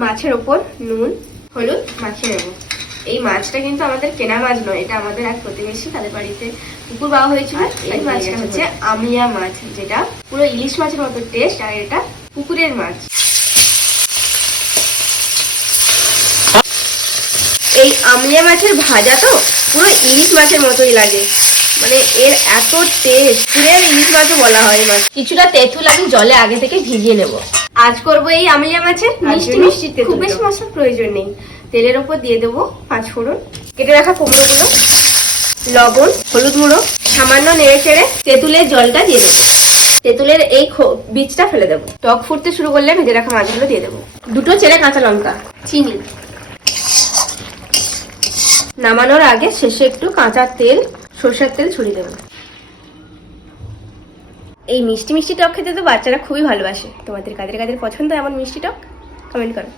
মাছের ওপর নুন হলুদ মাখিয়ে নেব। এই মাছটা কিন্তু আমাদের কেনা মাছ নয়, এটা আমাদের এক প্রতিবেশী, তাদের বাড়িতে পুকুর পাওয়া হয়েছিল। এই মাছটা হচ্ছে আমিয়া মাছ, যেটা পুরো ইলিশ মাছের মতো টেস্ট, আর এটা পুকুরের মাছ। এই আমিয়া মাছের ভাজা তো পুরো ইলিশ মাছের মতোই লাগে, মানে এর এত টেস্ট, পুরের ইলিশ মাছও বলা হয় মাছ। কিছুটা তেঁতুল আমি জলে আগে থেকে ভিজিয়ে নেব। আজ করব এই আমিয়া মাছের মিষ্টি মিষ্টি তেঁতুল, খুব বেশি মশলার প্রয়োজন নেই। তেলের ওপর দিয়ে দেবো 5 ফোড়ন, কেটে রাখা কুমড়োগুলো, লবণ, হলুদ গুঁড়ো, সামান্য নেড়ে চেড়ে তেঁতুলের জলটা দিয়ে দেবো। তেঁতুলের এই বীজটা ফেলে দেবো। টক ফুটতে শুরু করলে ভেজে রাখা মাছগুলো দিয়ে দেবো। 2 চেরা কাঁচা লঙ্কা, চিনি, নামানোর আগে শেষে একটু কাঁচা তেল, সরষের তেল ছড়িয়ে দেবো। এই মিষ্টি মিষ্টি টক খেতে তো বাচ্চারা খুবই ভালোবাসে। তোমাদের কাদের কাদের পছন্দ এমন মিষ্টি টক, কমেন্ট করো।